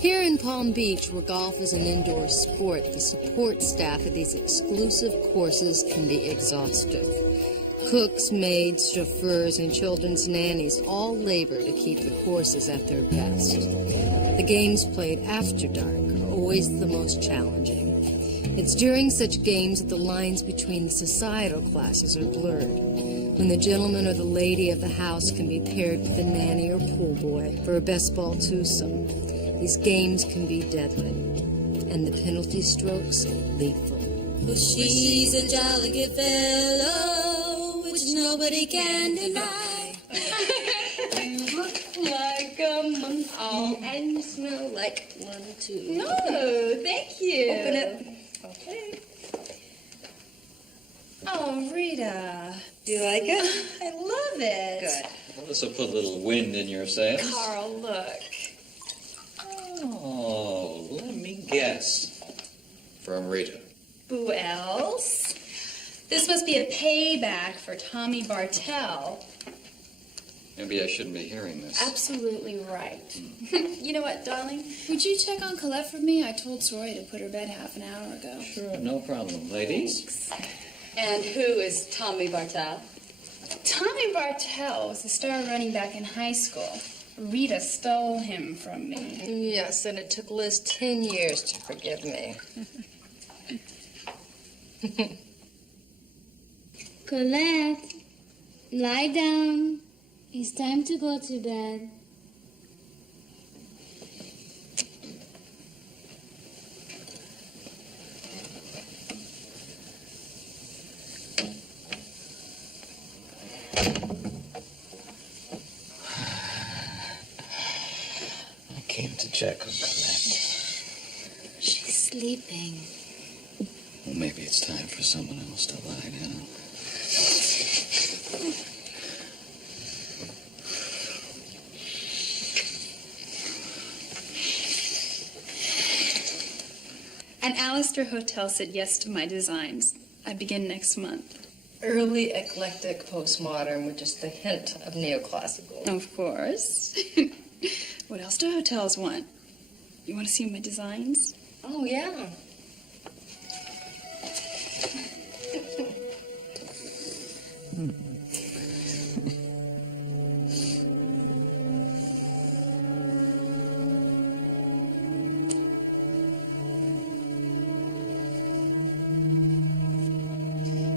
Here in Palm Beach, where golf is an indoor sport, the support staff at these exclusive courses can be exhaustive. Cooks, maids, chauffeurs, and children's nannies all labor to keep the courses at their best. The games played after dark are always the most challenging. It's during such games that the lines between the societal classes are blurred, when the gentleman or the lady of the house can be paired with a nanny or pool boy for a best ball twosome. These games can be deadly, and the penalty strokes lethal. Well, she's a jolly good fellow, which nobody can deny. You look like a monkey, and you smell like one, too. Oh, thank you. Open it. Okay. Oh, Rita. Do you like it? I love it. Good. Well, this will put a little wind in your sails. Carl, look. Oh, let me guess. From Rita. Who else? This must be a payback for Tommy Bartell. Maybe I shouldn't be hearing this. Absolutely right. You know what, darling? Would you check on Colette for me? I told Troy to put her bed half an hour ago. Sure, no problem. Ladies? And who is Tommy Bartell? Tommy Bartell was the star running back in high school. Rita stole him from me. Yes, and it took Liz 10 years to forgive me. Colette, lie down. It's time to go to bed. I came to check on Colette. She's sleeping. Well, maybe it's time for someone else to lie down. An Alistair Hotel said yes to my designs. I begin next month. Early eclectic postmodern with just a hint of neoclassical. Of course. What else do hotels want? You want to see my designs? Oh, yeah.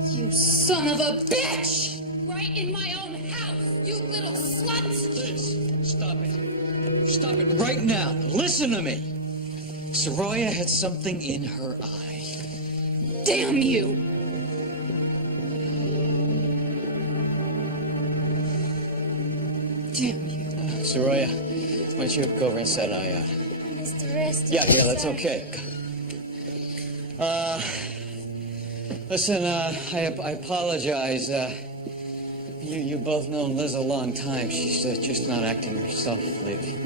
You son of a bitch! Right in my own house, you little slut! Liz, stop it. Stop it right now. Listen to me. Soraya had something in her eye. Damn you! Damn you. Soraya, why don't you go over and set eye out? Mr. Rest. Yeah, that's okay. Listen, I apologize. You both known Liz a long time. She's just not acting herself lately.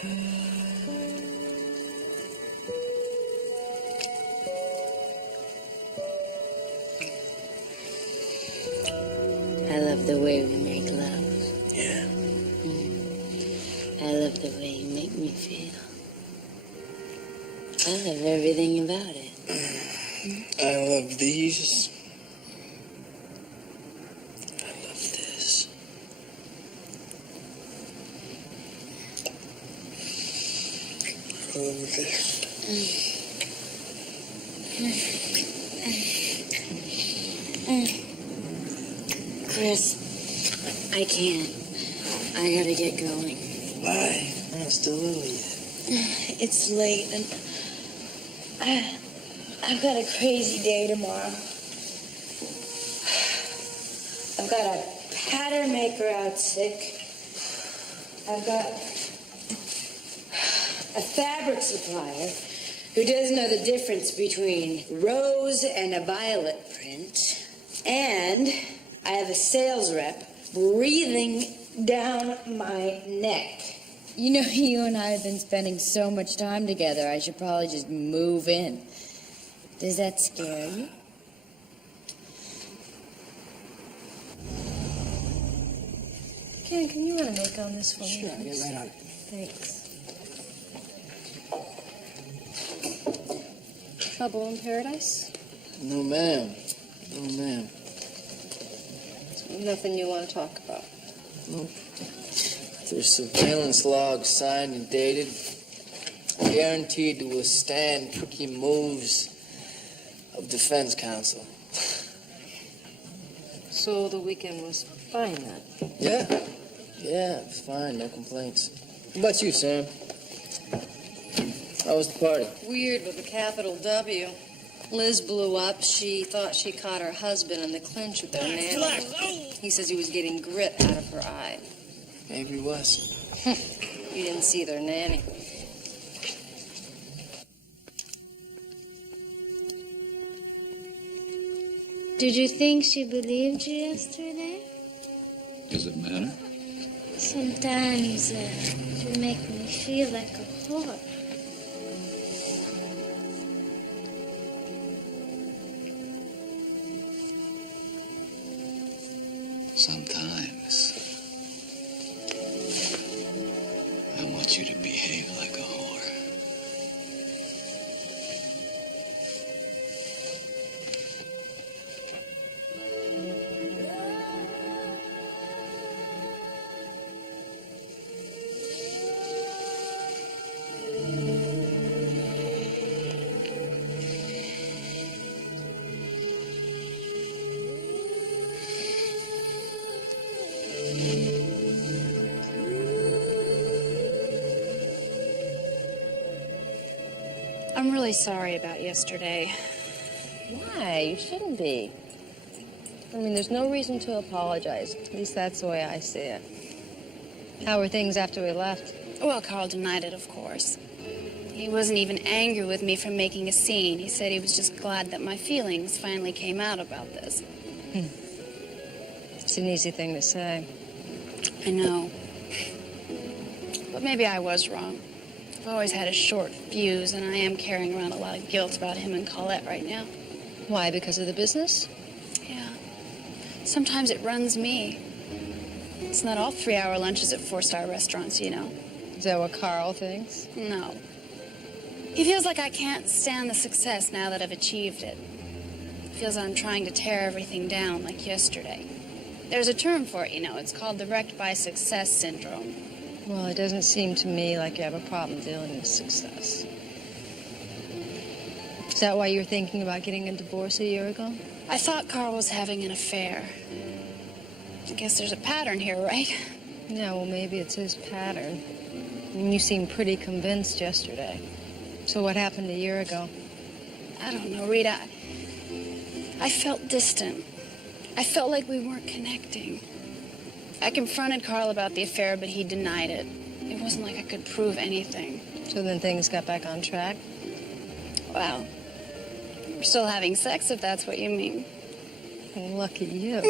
I love the way we make love. Yeah. I love the way you make me feel. I love everything about it. I love these. I love this. I love this. Chris, I can't. I gotta get going. Why? I'm not still early yet. It's late and I've got a crazy day tomorrow. I've got a pattern maker out sick. I've got a fabric supplier who doesn't know the difference between rose and a violet print. And I have a sales rep breathing down my neck. You know, you and I have been spending so much time together, I should probably just move in. Does that scare you? Ken, can you run a make on this for me? Sure, I'll get right on it. Thanks. Trouble in paradise? No, ma'am. No, ma'am. Nothing you want to talk about? Nope. There's surveillance logs signed and dated, guaranteed to withstand tricky moves of defense counsel. So the weekend was fine then? Yeah, it was fine, no complaints. What about you, Sam? How was the party? Weird with a capital W. Liz blew up. She thought she caught her husband in the clinch with their nanny. He says he was getting grit out of her eye. Maybe it was. You didn't see their nanny. Did you think she believed you yesterday? Does it matter? Sometimes you make me feel like a whore. Sometimes I want you to behave like a whore. I'm really sorry about yesterday. Why? You shouldn't be. I mean, there's no reason to apologize. At least that's the way I see it. How were things after we left? Well, Carl denied it, of course. He wasn't even angry with me for making a scene. He said he was just glad that my feelings finally came out about this. It's an easy thing to say. I know. But maybe I was wrong. I've always had a short fuse, and I am carrying around a lot of guilt about him and Colette right now. Why? Because of the business? Yeah. Sometimes it runs me. It's not all 3-hour lunches at 4-star restaurants, you know. Is that what Carl thinks? No. He feels like I can't stand the success now that I've achieved it. He feels I'm trying to tear everything down like yesterday. There's a term for it, you know. It's called the wrecked by success syndrome. Well, it doesn't seem to me like you have a problem dealing with success. Is that why you were thinking about getting a divorce a year ago? I thought Carl was having an affair. I guess there's a pattern here, right? Yeah, well, maybe it's his pattern. I mean, you seemed pretty convinced yesterday. So what happened a year ago? I don't know, Rita. I felt distant. I felt like we weren't connecting. I confronted Carl about the affair, but he denied it. It wasn't like I could prove anything. So then things got back on track? Well, we're still having sex, if that's what you mean. Well, lucky you.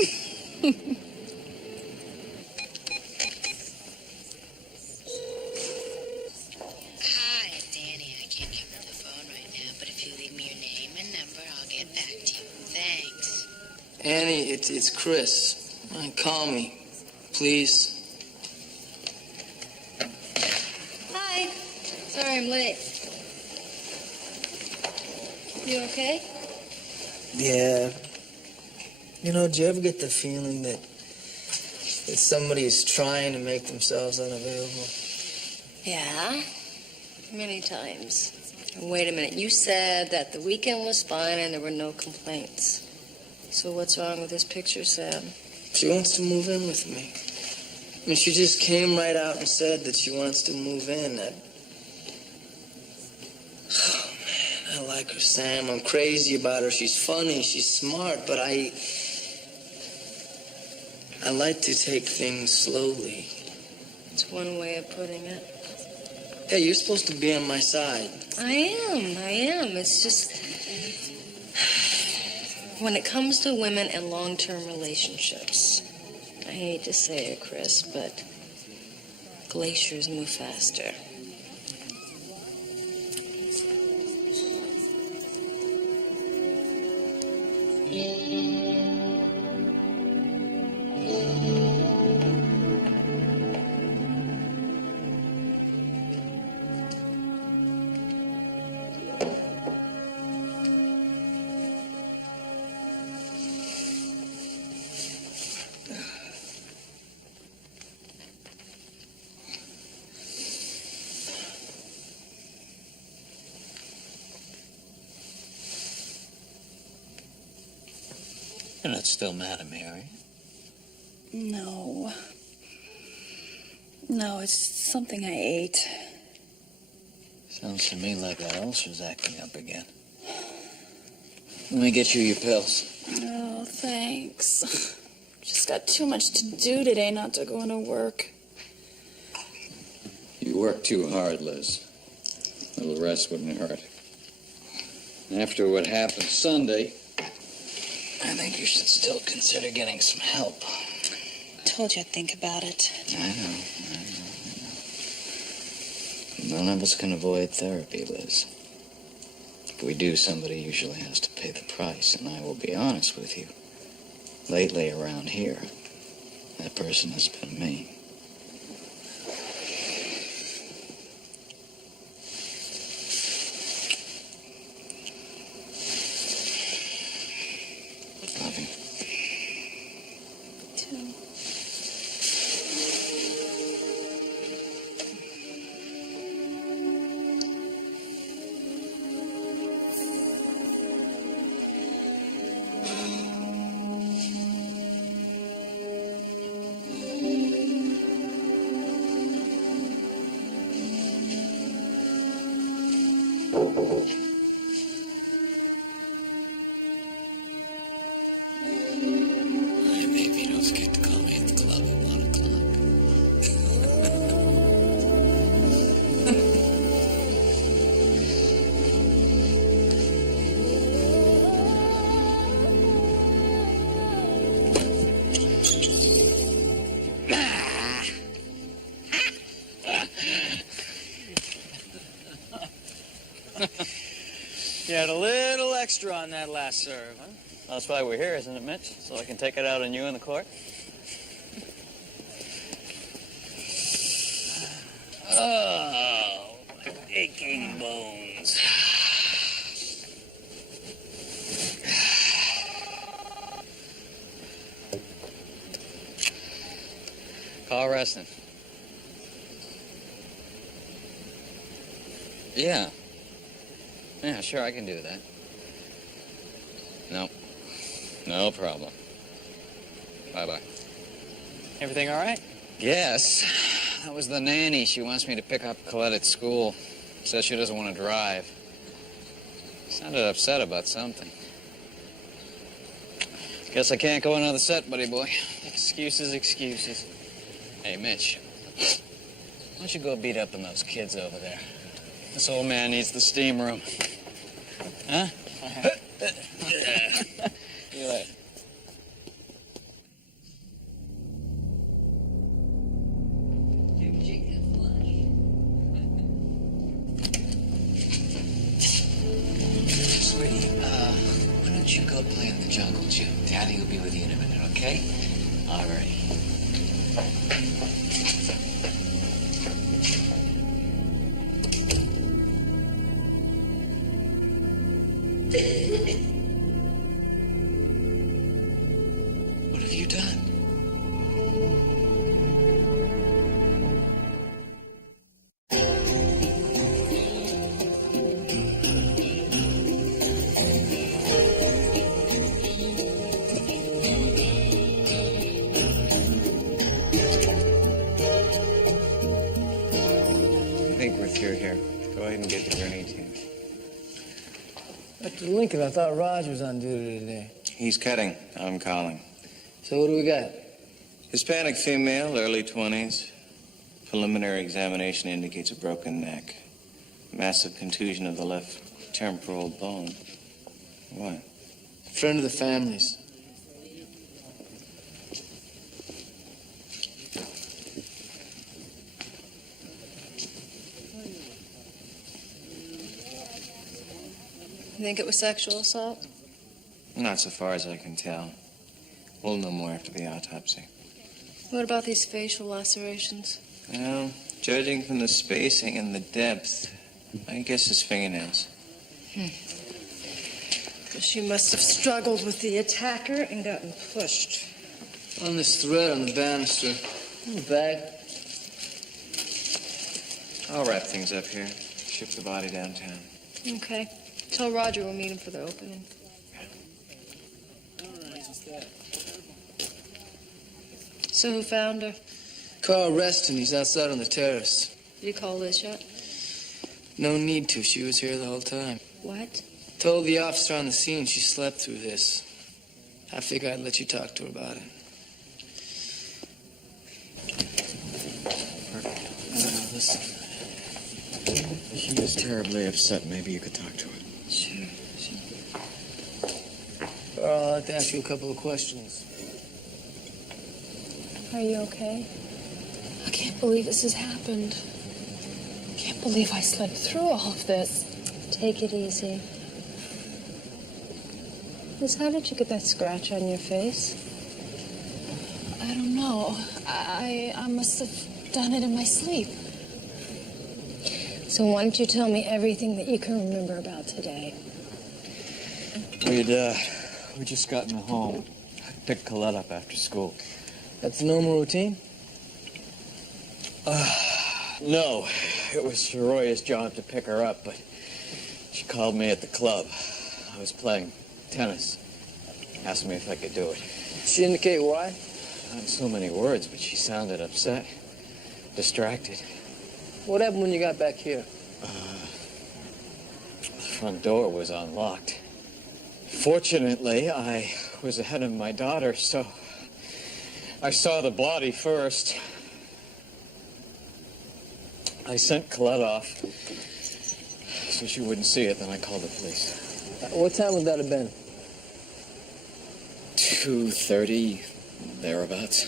Annie, it's Chris. Call me, please. Hi. Sorry I'm late. You okay? Yeah. You know, do you ever get the feeling that somebody is trying to make themselves unavailable? Yeah. Many times. Wait a minute. You said that the weekend was fine and there were no complaints. So what's wrong with this picture, Sam? She wants to move in with me. I mean, she just came right out and said that she wants to move in. Oh, man, I like her, Sam. I'm crazy about her. She's funny. She's smart. But I like to take things slowly. It's one way of putting it. Hey, you're supposed to be on my side. I am. It's just... when it comes to women and long-term relationships, I hate to say it, Chris, but glaciers move faster. You're not still mad at me, are you? No. No, it's something I ate. Sounds to me like that ulcer's acting up again. Let me get you your pills. Oh, thanks. Just got too much to do today not to go into work. You work too hard, Liz. A little rest wouldn't hurt. After what happened Sunday, I think you should still consider getting some help. Told you I'd think about it. I know. None of us can avoid therapy, Liz. If we do, somebody usually has to pay the price, and I will be honest with you. Lately around here, that person has been me. Love you. Too. Hi, baby. Don't forget to call me at the club at 1 o'clock. You had a little extra on that last serve, huh? that's why we're here, isn't it, Mitch? So I can take it out on you in the court? Oh, my aching bones. Call wrestling. Yeah. Yeah, sure, I can do that. No. No problem. Bye-bye. Everything all right? Yes. That was the nanny. She wants me to pick up Colette at school. Says she doesn't want to drive. Sounded upset about something. Guess I can't go another set, buddy boy. Excuses, excuses. Hey, Mitch. Why don't you go beat up on those kids over there? This old man needs the steam room. Huh? See you later. Sweetie, why don't you go play in the jungle gym? Daddy will be with you in a minute, okay? All right. What have you done? I think we're through here. Go ahead and get the gurney team. Dr. Lincoln, I thought Roger was on duty today. He's cutting. I'm calling. So what do we got? Hispanic female, early 20s. Preliminary examination indicates a broken neck. Massive contusion of the left temporal bone. What? Friend of the family's. You think it was sexual assault? Not so far as I can tell. We'll know more after the autopsy. What about these facial lacerations? Well, judging from the spacing and the depth, I guess his fingernails. She must have struggled with the attacker and gotten pushed. On this thread on the banister. In the bag. I'll wrap things up here. Ship the body downtown. Okay. Tell Roger we'll meet him for the opening. So who found her? Carl Reston, he's outside on the terrace. Did you call Liz yet? No need to, she was here the whole time. What? Told the officer on the scene she slept through this. I figured I'd let you talk to her about it. Listen. If she was terribly upset, maybe you could talk to her. Sure. Carl, I'd like to ask you a couple of questions. Are you okay? I can't believe this has happened. I can't believe I slept through all of this. Take it easy. Liz, how did you get that scratch on your face? I don't know. I must have done it in my sleep. So why don't you tell me everything that you can remember about today? We just gotten home. I picked Colette up after school. That's the normal routine? No, it was Roya's job to pick her up, but she called me at the club. I was playing tennis. Asked me if I could do it. Did she indicate why? Not in so many words, but she sounded upset, distracted. What happened when you got back here? The front door was unlocked. Fortunately, I was ahead of my daughter, so I saw the body first. I sent Colette off so she wouldn't see it, then I called the police. What time would that have been? 2:30, thereabouts.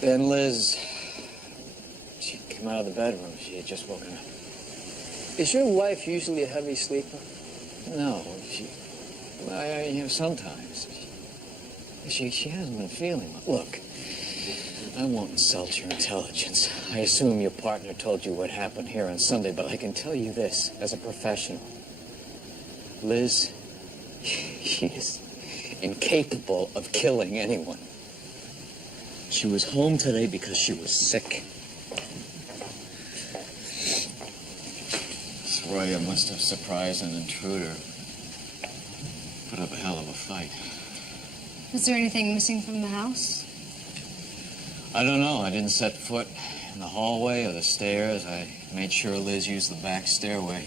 Then Liz, she came out of the bedroom. She had just woken up. Is your wife usually a heavy sleeper? No, sometimes. She hasn't been feeling well. Look, I won't insult your intelligence. I assume your partner told you what happened here on Sunday, but I can tell you this, as a professional. Liz, she is incapable of killing anyone. She was home today because she was sick. Roya must have surprised an intruder. Put up a hell of a fight. Was there anything missing from the house? I don't know. I didn't set foot in the hallway or the stairs. I made sure Liz used the back stairway.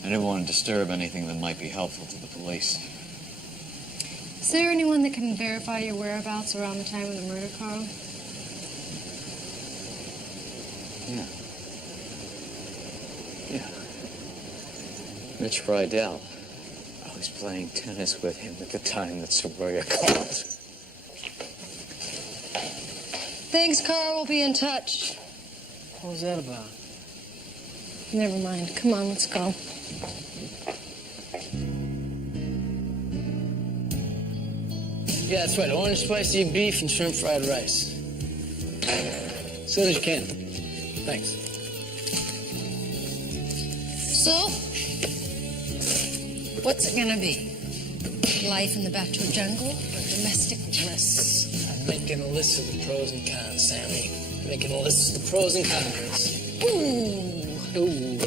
I didn't want to disturb anything that might be helpful to the police. Is there anyone that can verify your whereabouts around the time of the murder, Carl? Yeah. Mitch Rydell. I was playing tennis with him at the time that Soroya called. Thanks, Carl. We'll be in touch. What was that about? Never mind. Come on, let's go. Yeah, that's right. Orange spicy beef and shrimp fried rice. As soon as you can. Thanks. So, what's it gonna be? Life in the bachelor jungle or domestic bliss? I'm making a list of the pros and cons, Sammy. I'm making a list of the pros and cons. Ooh. Ooh.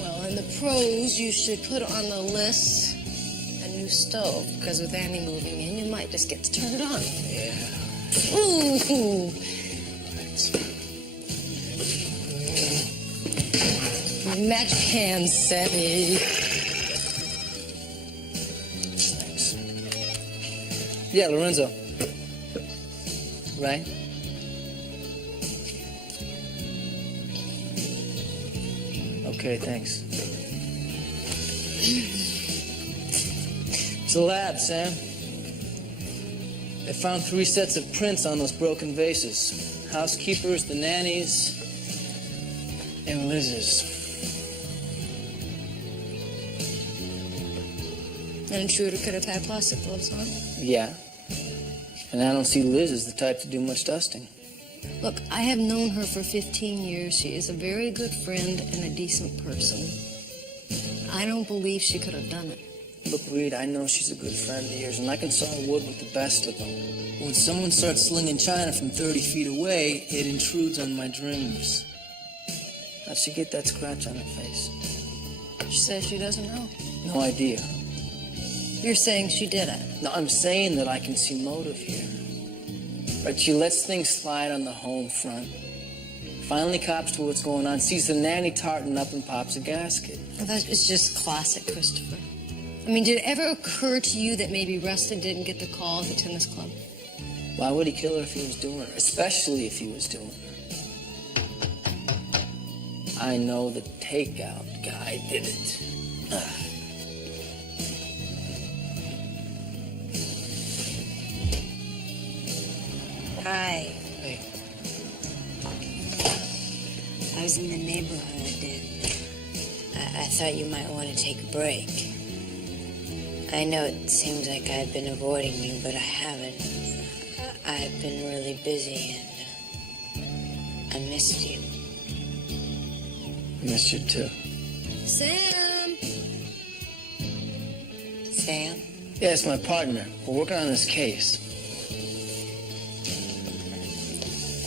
Well, in the pros, you should put on the list a new stove, because with Annie moving in, you might just get to turn it on. Yeah. Ooh. Magic hands, Sammy. Thanks. Yeah, Lorenzo. Right? Okay, thanks. It's a lab, Sam. They found 3 sets of prints on those broken vases. Housekeepers, the nannies, and Liz's. An intruder could have had plastic gloves on. Yeah. And I don't see Liz as the type to do much dusting. Look, I have known her for 15 years. She is a very good friend and a decent person. I don't believe she could have done it. Look, Reed, I know she's a good friend of yours, and I can saw wood with the best of them. When someone starts slinging china from 30 feet away, it intrudes on my dreams. How'd she get that scratch on her face? She says she doesn't know. No idea. You're saying she did it. No, I'm saying that I can see motive here. But she lets things slide on the home front. Finally cops to what's going on, sees the nanny tartan up and pops a gasket. Well, that is just classic, Christopher. I mean, did it ever occur to you that maybe Rustin didn't get the call at the tennis club? Why would he kill her if he was doing her? Especially if he was doing her. I know the takeout guy did it. Hi. Hey. I was in the neighborhood and I thought you might want to take a break. I know it seems like I've been avoiding you, but I haven't. I've been really busy and I missed you. Missed you too. Sam! Sam? Yeah, it's my partner. We're working on this case.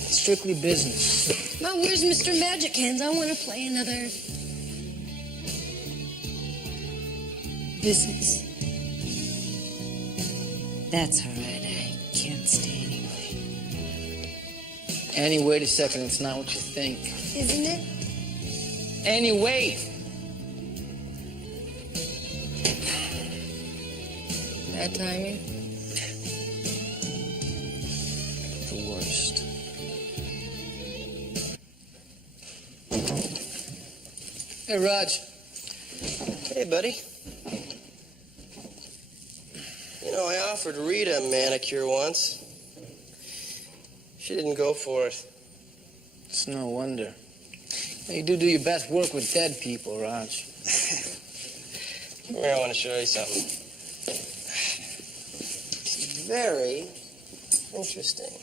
Strictly business. Now, where's Mr. Magic Hands? I want to play another business. That's all right. I can't stay anyway. Annie, wait a second. It's not what you think. Isn't it? Annie, wait! Bad timing. The worst. Hey, Raj. Hey, buddy. You know, I offered Rita a manicure once. She didn't go for it. It's no wonder. You do your best work with dead people, Raj. Come here, I want to show you something. It's very interesting.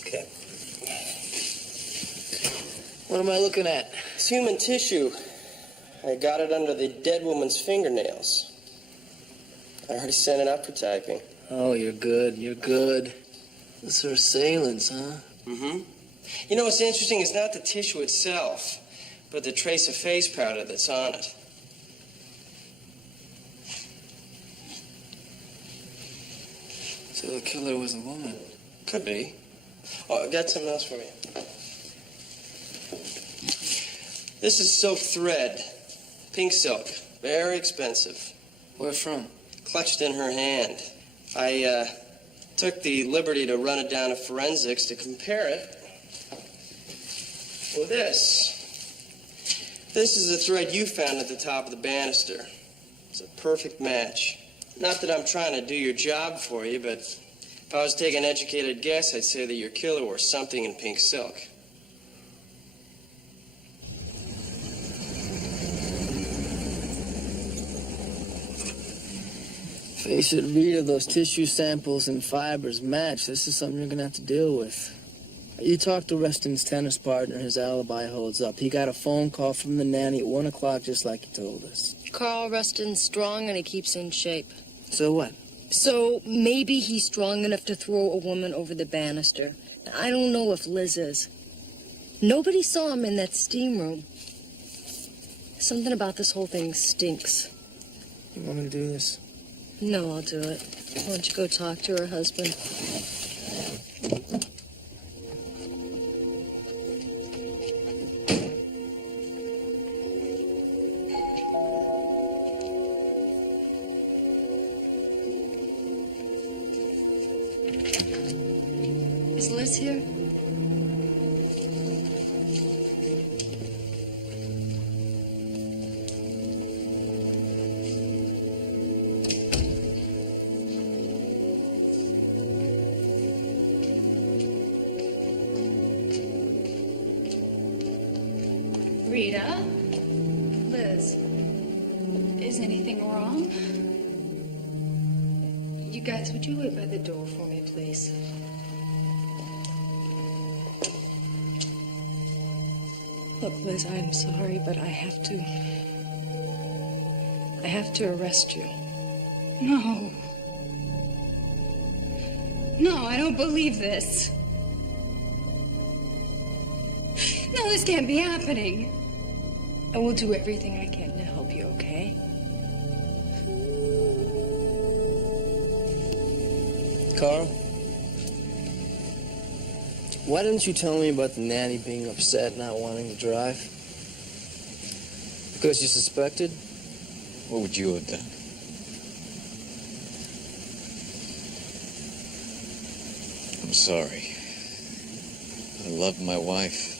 Okay. What am I looking at? It's human tissue. I got it under the dead woman's fingernails. I already sent it up for typing. Oh, you're good. You're good. This are assailants, huh? Mm-hmm. You know, what's interesting is not the tissue itself, but the trace of face powder that's on it. So the killer was a woman. Could be. Oh, I've got something else for you. This is silk thread. Pink silk. Very expensive. Where from? Clutched in her hand. I took the liberty to run it down to forensics to compare it with this. This is the thread you found at the top of the banister. It's a perfect match. Not that I'm trying to do your job for you, but if I was to take an educated guess, I'd say that your killer wore something in pink silk. Face it, Rita, those tissue samples and fibers match. This is something you're gonna have to deal with. You talked to Reston's tennis partner, his alibi holds up. He got a phone call from the nanny at 1 o'clock, just like he told us. Carl Rustin's strong and he keeps in shape. So what? So maybe he's strong enough to throw a woman over the banister. I don't know if Liz is. Nobody saw him in that steam room. Something about this whole thing stinks. You want me to do this? No, I'll do it. Why don't you go talk to her husband? Is Liz here? Rita? Liz? Is anything wrong? You guys, would you wait by the door for me, please? Look, Liz, I'm sorry, but I have to arrest you. No. No, I don't believe this. No, this can't be happening. I will do everything I can to help you, okay? Carl? Why didn't you tell me about the nanny being upset, not wanting to drive? Because you suspected? What would you have done? I'm sorry. I love my wife.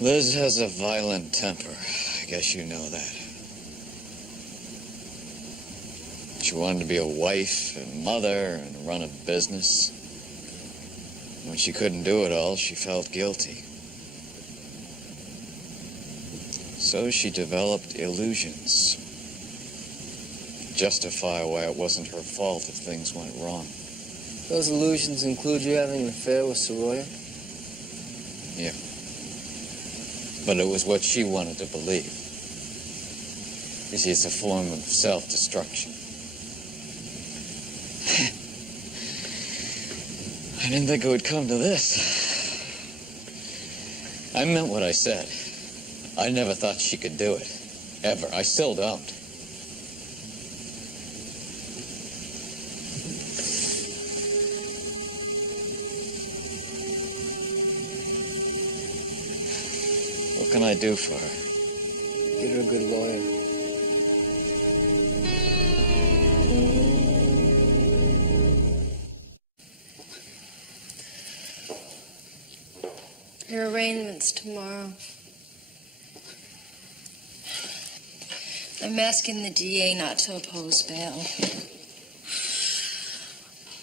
Liz has a violent temper. I guess you know that. She wanted to be a wife and mother and run a business. When she couldn't do it all, she felt guilty. So she developed illusions. Justify why it wasn't her fault if things went wrong. Those illusions include you having an affair with Soroya? Yeah. But it was what she wanted to believe. You see, it's a form of self-destruction. I didn't think it would come to this. I meant what I said. I never thought she could do it. Ever. I still don't. What can I do for her? Get her a good lawyer. Your arraignment's tomorrow. I'm asking the DA not to oppose bail.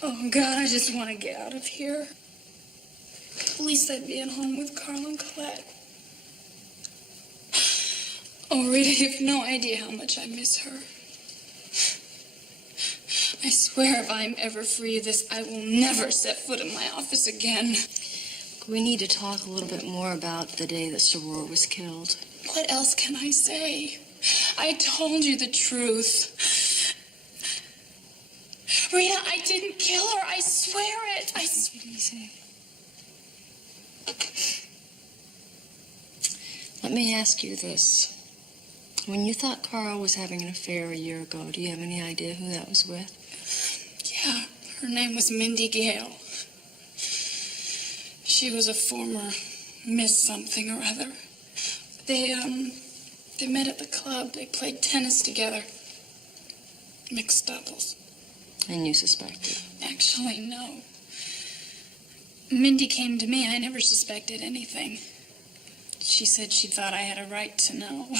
Oh, God, I just want to get out of here. At least I'd be at home with Carl and Colette. Oh, Rita, you have no idea how much I miss her. I swear if I'm ever free of this, I will never set foot in my office again. We need to talk a little bit more about the day that Soror was killed. What else can I say? I told you the truth. Rita, I didn't kill her. I swear it. Easy. Let me ask you this. When you thought Carl was having an affair a year ago, do you have any idea who that was with? Yeah, her name was Mindy Gale. She was a former Miss something or other. They met at the club. They played tennis together. Mixed doubles. And you suspected? Actually, no. Mindy came to me. I never suspected anything. She said she thought I had a right to know.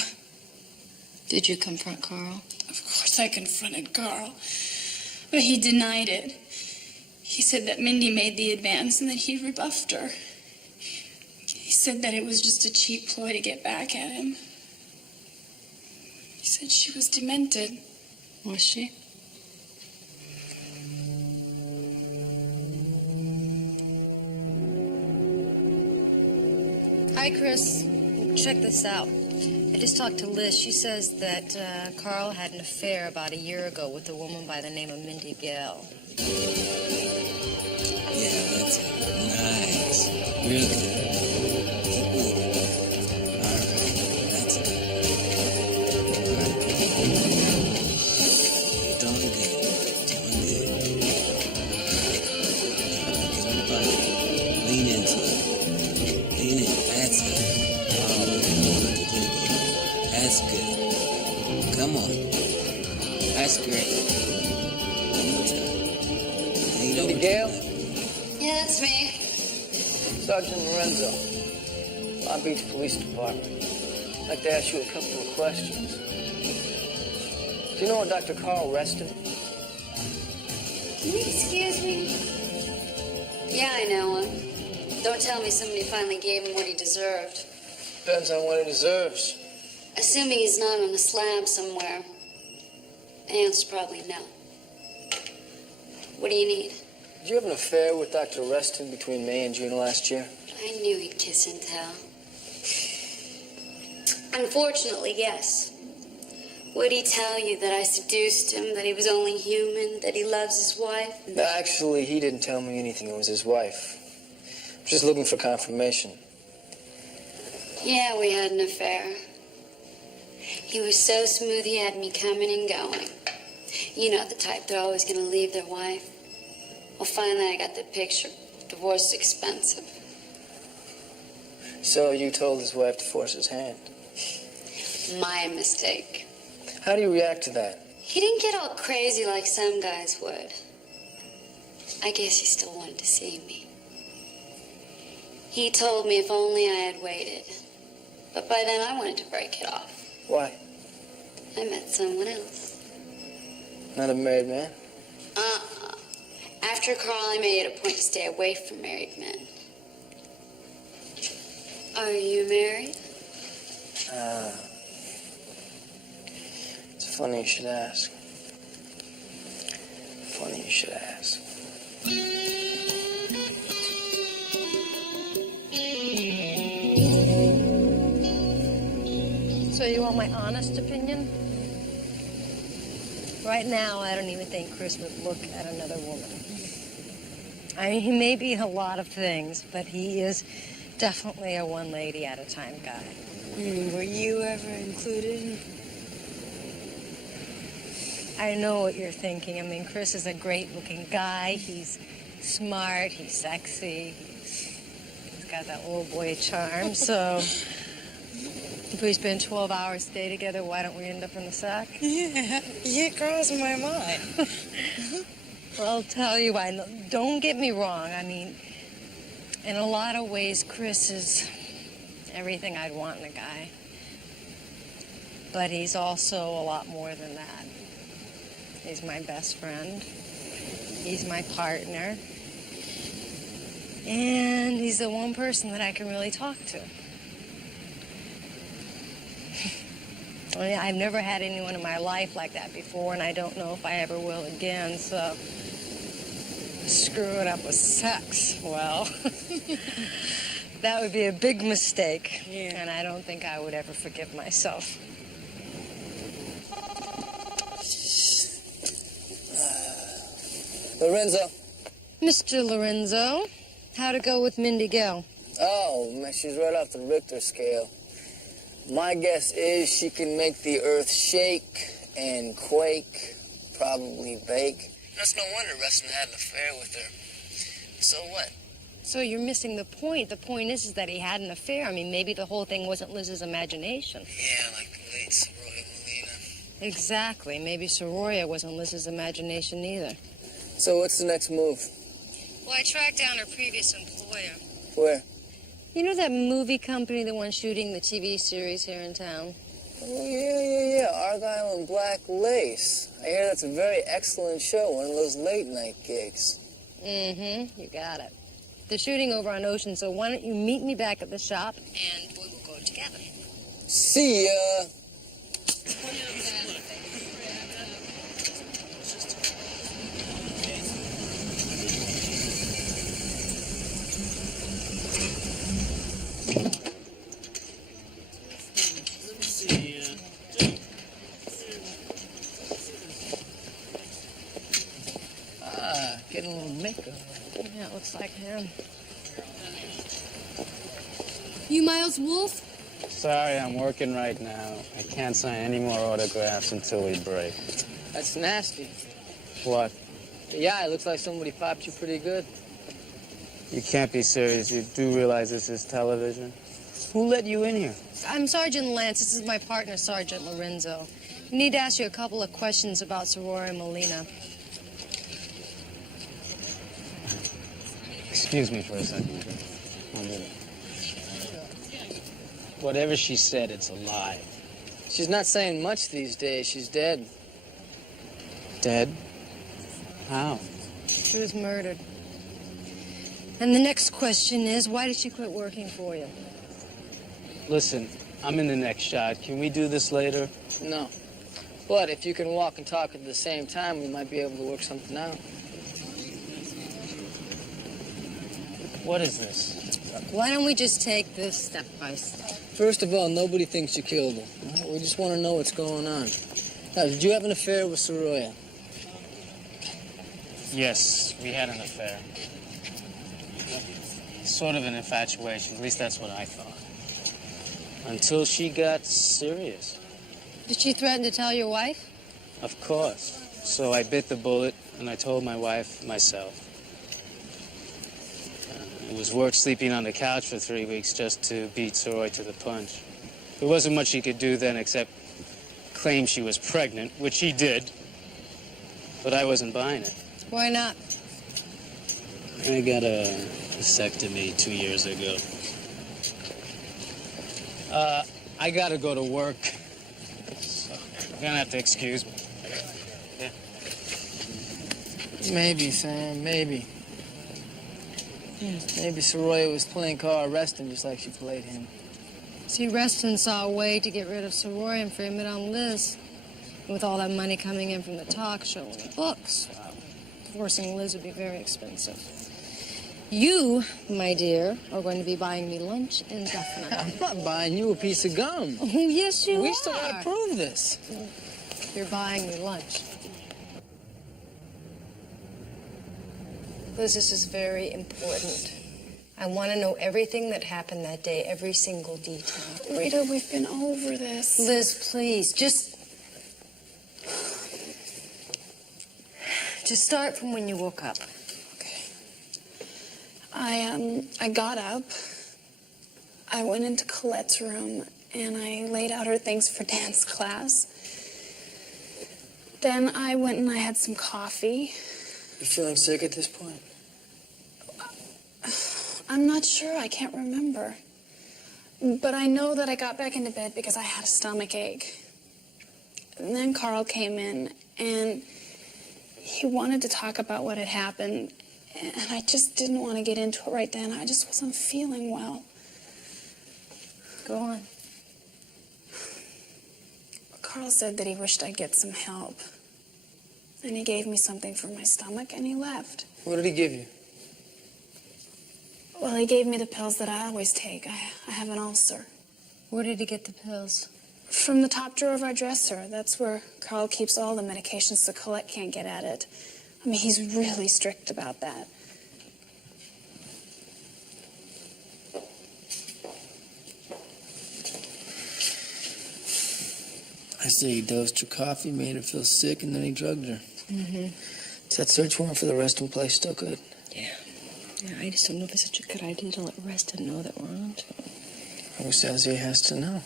Did you confront Carl? Of course I confronted Carl. But he denied it. He said that Mindy made the advance and that he rebuffed her. He said that it was just a cheap ploy to get back at him. He said she was demented. Was she? Hi, Chris. Check this out. I just talked to Liz. She says that Carl had an affair about a year ago with a woman by the name of Mindy Gale. Yeah, that's it. Nice. Real good. Keep moving. All right, that's it. All right. You're doing good. Doing good. Get on the body. Lean into it. Lean in. That's it. Oh, good. That's good. Come on. That's great. One more time. Lean over to the Gale? left. Yeah, that's me. Sergeant Lorenzo, Long Beach Police Department. I'd like to ask you a couple of questions. Do you know a Dr. Carl Reston? Can you excuse me? Yeah, I know him. Don't tell me somebody finally gave him what he deserved. Depends on what he deserves. Assuming he's not on a slab somewhere. The answer's probably no. What do you need? Did you have an affair with Dr. Reston between May and June last year? I knew he'd kiss and tell. Unfortunately, yes. Would he tell you that I seduced him, that he was only human, that he loves his wife? Actually, he didn't tell me anything. It was his wife. I was just looking for confirmation. Yeah, we had an affair. He was so smooth he had me coming and going. You know the type, they're always going to leave their wife. Well, finally I got the picture. Divorce is expensive. So you told his wife to force his hand. My mistake. How do you react to that? He didn't get all crazy like some guys would. I guess he still wanted to see me. He told me if only I had waited. But by then I wanted to break it off. Why? I met someone else. Not a married man? After Carl, I made it a point to stay away from married men. Are you married? It's funny you should ask. Funny you should ask. So you want my honest opinion? Right now, I don't even think Chris would look at another woman. I mean, he may be a lot of things, but he is definitely a one lady at a time guy. Were you ever included? I know what you're thinking. I mean, Chris is a great-looking guy. He's smart. He's sexy. He's got that old boy charm. So if we spend 12 hours a day together, why don't we end up in the sack? Yeah, it crossed my mind. Well, I'll tell you why. Don't get me wrong. I mean, in a lot of ways, Chris is everything I'd want in a guy. But he's also a lot more than that. He's my best friend. He's my partner. And he's the one person that I can really talk to. I mean, I've never had anyone in my life like that before, and I don't know if I ever will again, so screw it up with sex. Well, that would be a big mistake, and I don't think I would ever forgive myself. Lorenzo. Mr. Lorenzo, how'd it go with Mindy Gale? Oh, man, she's right off the Richter scale. My guess is she can make the earth shake and quake, probably bake. That's no wonder Reston had an affair with her. So what? So you're missing the point. The point is that he had an affair. I mean, maybe the whole thing wasn't Liz's imagination. Yeah, like the late Soroya Molina. Exactly. Maybe Soroya wasn't Liz's imagination either. So what's the next move? Well, I tracked down her previous employer. Where? You know that movie company, the one shooting the TV series here in town? Oh, yeah. Argyle and Black Lace. I hear that's a very excellent show, one of those late-night gigs. Mm-hmm. You got it. They're shooting over on Ocean, so why don't you meet me back at the shop, and we will go together. See ya. You Miles Wolf? Sorry, I'm working right now. I can't sign any more autographs until we break. That's nasty. What? Yeah, it looks like somebody popped you pretty good. You can't be serious. You do realize this is television? Who let you in here? I'm Sergeant Lance. This is my partner, Sergeant Lorenzo. I need to ask you a couple of questions about Sorora Molina. Excuse me for a second. I'll do it. Whatever she said, it's a lie. She's not saying much these days. She's dead. Dead? How? She was murdered. And the next question is, why did she quit working for you? Listen, I'm in the next shot. Can we do this later? No. But if you can walk and talk at the same time, we might be able to work something out. What is this? Why don't we just take this step by step? First of all, nobody thinks you killed her. All right? We just want to know what's going on. Now, did you have an affair with Soraya? Yes, we had an affair. Sort of an infatuation. At least that's what I thought. Until she got serious. Did she threaten to tell your wife? Of course. So I bit the bullet, and I told my wife myself. It was worth sleeping on the couch for 3 weeks just to beat Soroy to the punch. There wasn't much he could do then except claim she was pregnant, which he did. But I wasn't buying it. Why not? I got a vasectomy 2 years ago. I gotta go to work. So you're gonna have to excuse me. Yeah. Maybe, Sam, maybe. Maybe Soraya was playing Carl Reston just like she played him. See, Reston saw a way to get rid of Soroy and frame it on Liz. With all that money coming in from the talk show and the books, divorcing Liz would be very expensive. You, my dear, are going to be buying me lunch indefinitely. I'm not buying you a piece of gum. Oh, yes, you are. We still gotta prove this. You're buying me lunch. Liz, this is very important. I want to know everything that happened that day, every single detail. Rita, we've been over this. Liz, please, just start from when you woke up. I got up, I went into Colette's room, and I laid out her things for dance class. Then I went and I had some coffee. You feeling sick at this point? I'm not sure, I can't remember. But I know that I got back into bed because I had a stomach ache. And then Carl came in, and he wanted to talk about what had happened. And I just didn't want to get into it right then. I just wasn't feeling well. Go on. Carl said that he wished I'd get some help. And he gave me something for my stomach, and he left. What did he give you? Well, he gave me the pills that I always take. I have an ulcer. Where did he get the pills? From the top drawer of our dresser. That's where Carl keeps all the medications so Colette can't get at it. I mean, he's really strict about that. I say he dosed her coffee, made her feel sick, and then he drugged her. Mm-hmm. Is that search warrant for the resting place still good? Yeah, I just don't know if it's such a good idea to let Reston know that we're on to him. Who says he has to know?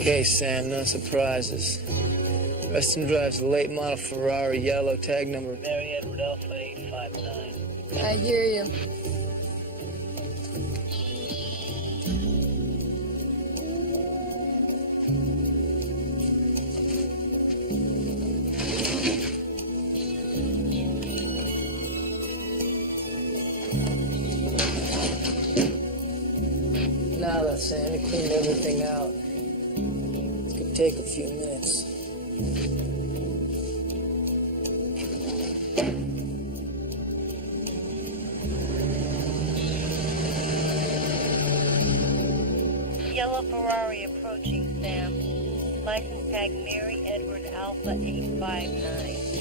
Okay, Sam, no surprises. Reston drives a late model Ferrari, yellow, tag number Mary Edward Alpha 859. I hear you. Now that Sammy cleaned everything out. It could take a few minutes. Yellow Ferrari approaching, Sam. License tag Mary Edward Alpha 859.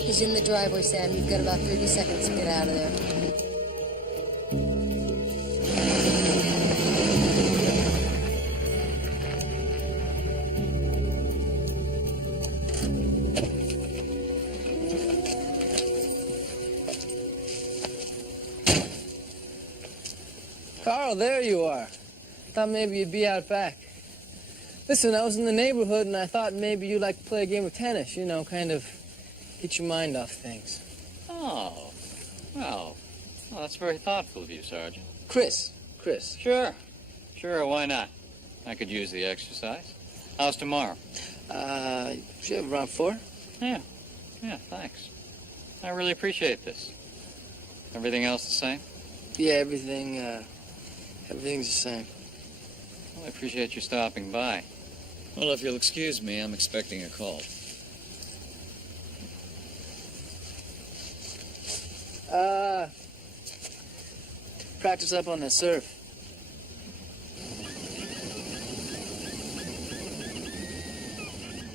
He's in the driveway, Sam. You've got about 30 seconds to get out of there. Carl, there you are. Thought maybe you'd be out back. Listen, I was in the neighborhood and I thought maybe you'd like to play a game of tennis, you know, kind of get your mind off things. Oh, well, that's very thoughtful of you, Sergeant. Chris. Sure, why not? I could use the exercise. How's tomorrow? Should have around 4? Yeah, thanks. I really appreciate this. Everything else the same? Yeah, everything's the same. Well, I appreciate you stopping by. Well, if you'll excuse me, I'm expecting a call. Practice up on the surf.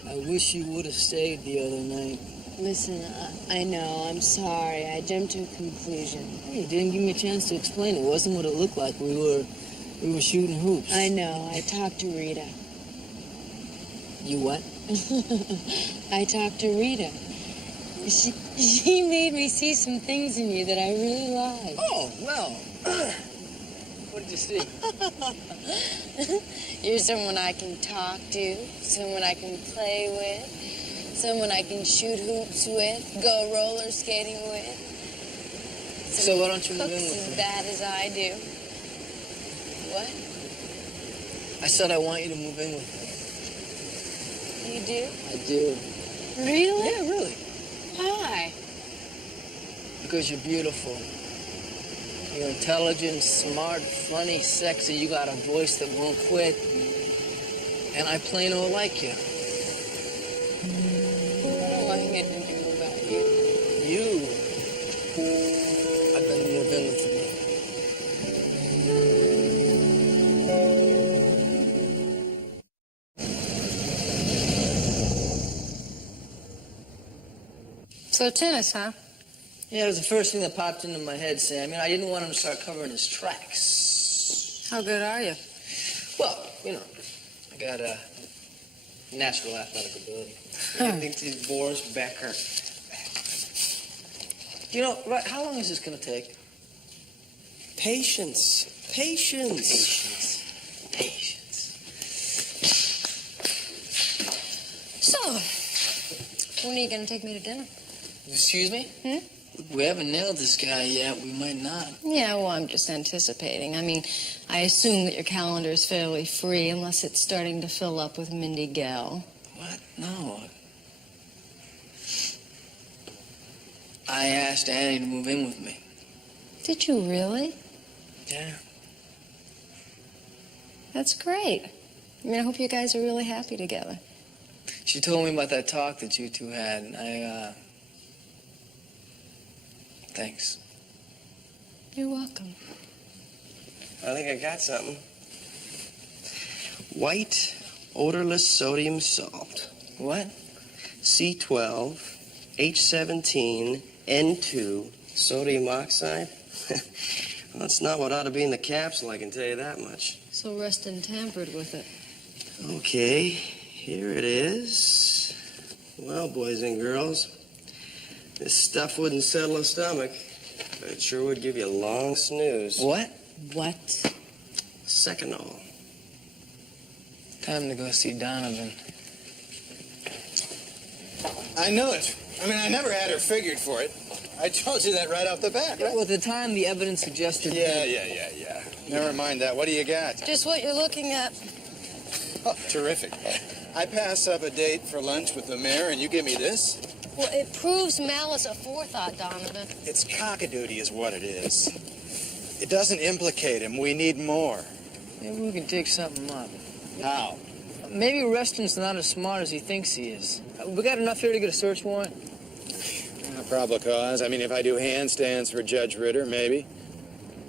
I wish you would have stayed the other night. Listen, I know, I'm sorry. I jumped to a conclusion. Hey, you didn't give me a chance to explain. It wasn't what it looked like. We were shooting hoops. I know. I talked to Rita. You what? I talked to Rita. She made me see some things in you that I really like. Oh, well. What did you see? You're someone I can talk to, someone I can play with, someone I can shoot hoops with, go roller skating with. So why don't you move in Cooks with as me? bad as I do. What? I said I want you to move in with me. You do? I do. Really? Yeah, really. Why? Because you're beautiful. You're intelligent, smart, funny, sexy. You got a voice that won't quit. And I plain old like you. What do I get to do about you? You are gonna move in with me. So tennis, huh? Yeah, it was the first thing that popped into my head, Sam. You know, I didn't want him to start covering his tracks. How good are you? Well, you know, I got a natural athletic ability. I think these Boris Becker. You know, right, how long is this going to take? Patience. So, when are you going to take me to dinner? Excuse me? We haven't nailed this guy yet. We might not. Yeah, well, I'm just anticipating. I mean, I assume that your calendar is fairly free unless it's starting to fill up with Mindy Gell. What? No. I asked Annie to move in with me. Did you really? Yeah. That's great. I mean, I hope you guys are really happy together. She told me about that talk that you two had, and thanks. You're welcome. I think I got something. White, odorless sodium salt. What? C12, H17, N2, sodium oxide. Well, it's not what ought to be in the capsule, I can tell you that much. So Rustin tampered with it. Okay, here it is. Well, boys and girls, this stuff wouldn't settle a stomach, but it sure would give you a long snooze. What? What? Seconal. Time to go see Donovan. I knew it. I mean, I never had her figured for it. I told you that right off the bat, right? Well, at the time, the evidence suggested... Yeah. Never mind that. What do you got? Just what you're looking at. Oh, terrific. I pass up a date for lunch with the mayor, and you give me this? Well, it proves malice aforethought, Donovan. It's cockadoodie is what it is. It doesn't implicate him. We need more. Maybe we can dig something up. How? Maybe Reston's not as smart as he thinks he is. We got enough here to get a search warrant? Probable cause. I mean, if I do handstands for Judge Ritter, maybe.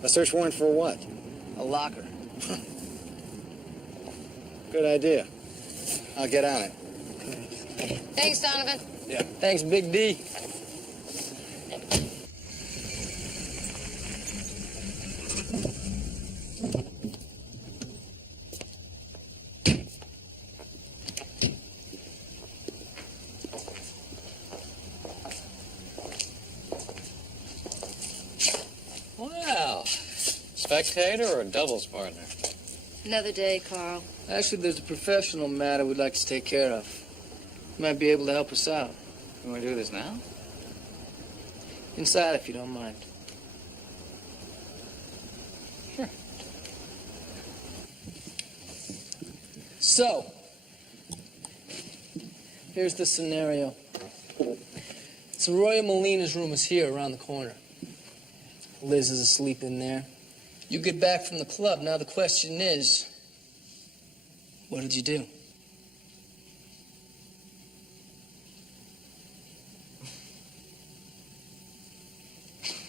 A search warrant for what? A locker. Good idea. I'll get on it. Thanks, Donovan. Yeah. Thanks, Big D. Well, spectator or doubles partner? Another day, Carl. Actually, there's a professional matter we'd like to take care of. You might be able to help us out. Can we do this now? Inside, if you don't mind. Sure. So, here's the scenario. Soroya Molina's room is here around the corner. Liz is asleep in there. You get back from the club. Now the question is, what did you do?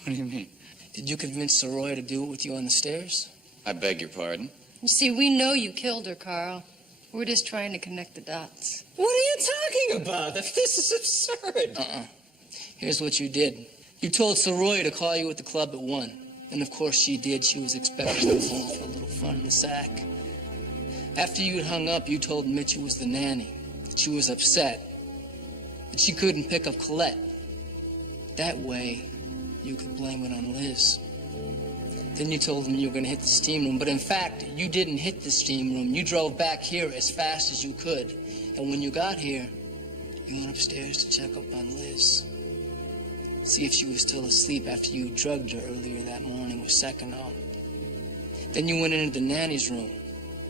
What do you mean? Did you convince Soroya to do it with you on the stairs? I beg your pardon? You see, we know you killed her, Carl. We're just trying to connect the dots. What are you talking about? This is absurd. Here's what you did. You told Soroya to call you at the club at 1. And of course she did. She was expecting you home for a little fun in the sack. After you'd hung up, you told Mitch it was the nanny, that she was upset, that she couldn't pick up Colette. That way, you could blame it on Liz. Then you told him you were going to hit the steam room, but in fact, you didn't hit the steam room. You drove back here as fast as you could. And when you got here, you went upstairs to check up on Liz. See if she was still asleep after you drugged her earlier that morning with Seconal. Then you went into the nanny's room.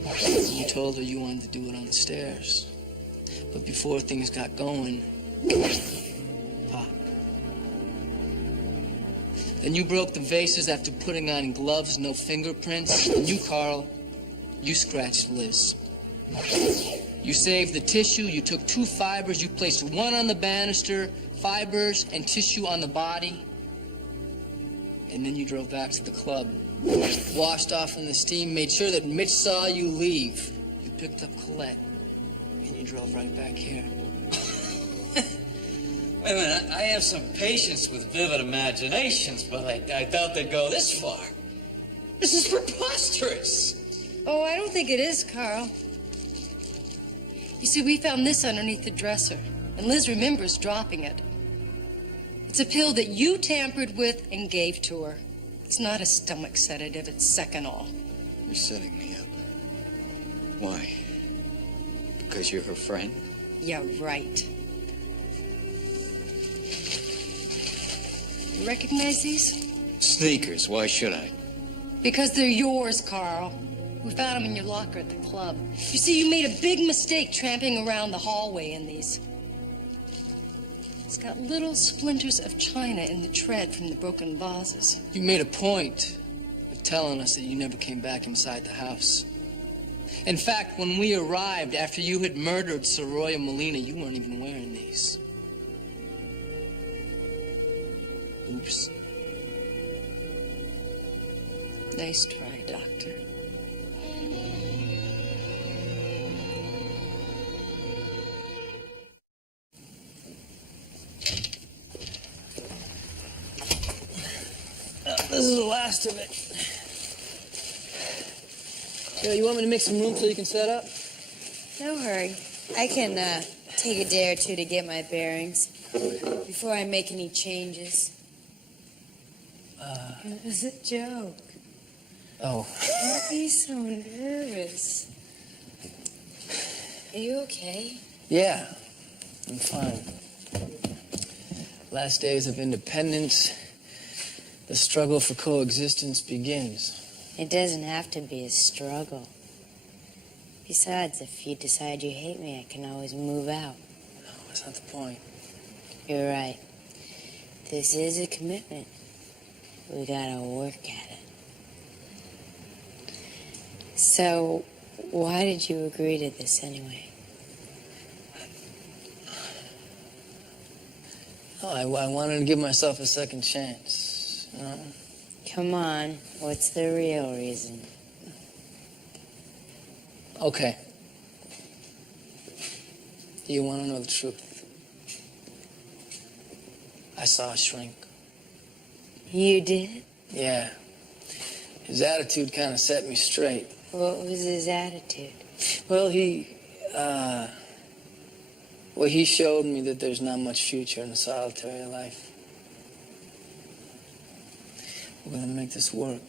You told her you wanted to do it on the stairs. But before things got going, pop. Then you broke the vases after putting on gloves, no fingerprints. And you, Carl, you scratched Liz. You saved the tissue. You took 2 fibers. You placed one on the banister, fibers and tissue on the body. And then you drove back to the club. Washed off in the steam, made sure that Mitch saw you leave. You picked up Colette, and you drove right back here. Wait a minute, I have some patience with vivid imaginations, but I doubt they'd go this far. This is preposterous. Oh, I don't think it is, Carl. You see, we found this underneath the dresser, and Liz remembers dropping it. It's a pill that you tampered with and gave to her. It's not a stomach sedative, it's Seconal. You're setting me up. Why? Because you're her friend? Yeah, right. You recognize these? Sneakers, why should I? Because they're yours, Carl. We found them in your locker at the club. You see, you made a big mistake tramping around the hallway in these. It's got little splinters of china in the tread from the broken vases. You made a point of telling us that you never came back inside the house. In fact, when we arrived after you had murdered Soroya Molina, you weren't even wearing these. Oops. Nice try, Doctor. This is the last of it. Yeah, you want me to make some room so you can set up? No hurry. I can take a day or two to get my bearings before I make any changes. It was a joke. Oh. Don't be so nervous. Are you okay? Yeah, I'm fine. Last days of independence, the struggle for coexistence begins. It doesn't have to be a struggle. Besides, if you decide you hate me, I can always move out. No, that's not the point. You're right. This is a commitment. We gotta work at it. So, why did you agree to this anyway? Oh, I wanted to give myself a second chance. You know? Come on, what's the real reason? Okay. Do you want to know the truth? I saw a shrink. You did? Yeah. His attitude kind of set me straight. What was his attitude? Well, he showed me that there's not much future in a solitary life. We're gonna make this work.